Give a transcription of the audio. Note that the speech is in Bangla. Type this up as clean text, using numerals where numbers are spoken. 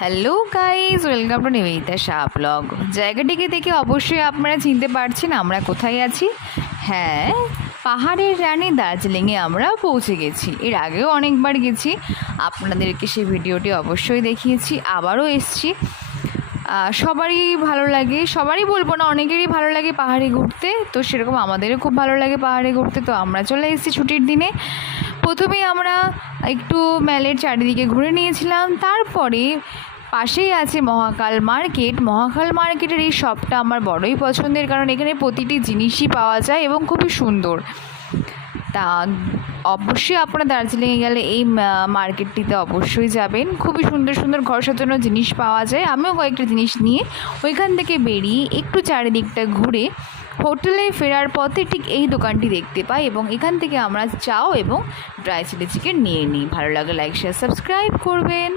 Hello guys, welcome to Nivedita Shah blog. জায়গাটিকে দেখে অবশ্যই আপনারা চিনতে পারছেন আমরা কোথায় আছি। হ্যাঁ, পাহাড়ের রানী দার্জিলিংয়ে আমরা পৌঁছে গেছি। এর আগেও অনেকবার গেছি, আপনাদেরকে সেই ভিডিওটি অবশ্যই দেখিয়েছি, আবারও এসছি। সবারই ভালো লাগে, সবারই বলবো না, অনেকেরই ভালো লাগে পাহাড়ে ঘুরতে, তো সেরকম আমাদেরও খুব ভালো লাগে পাহাড়ে ঘুরতে। তো আমরা চলে এসেছি ছুটির দিনে। প্রথমেই আমরা একটু ম্যালের চারিদিকে ঘুরে নিয়েছিলাম, তারপরে পাশেই আছে মহাকাল মার্কেট। মহাকাল মার্কেটের এই শপটা আমার বড়ই পছন্দের, কারণ এখানে প্রতিটি জিনিসই পাওয়া যায় এবং খুবই সুন্দর। তা অবশ্যই আপনারা দার্জিলিংয়ে গেলে এই মার্কেটটিতে অবশ্যই যাবেন। খুবই সুন্দর সুন্দর ঘর সাজানোর জিনিস পাওয়া যায়। আমিও কয়েকটা জিনিস নিয়ে ওইখান থেকে বেরিয়ে একটু চারিদিকটা ঘুরে হোটেলে ফেরার পথে ঠিক এই দোকানটি দেখতে পাই এবং এখান থেকে আমরা চাও এবং ড্রাই চিলি চিকেন নিয়ে নিই। ভালো লাগে লাইক শেয়ার সাবস্ক্রাইব করবেন।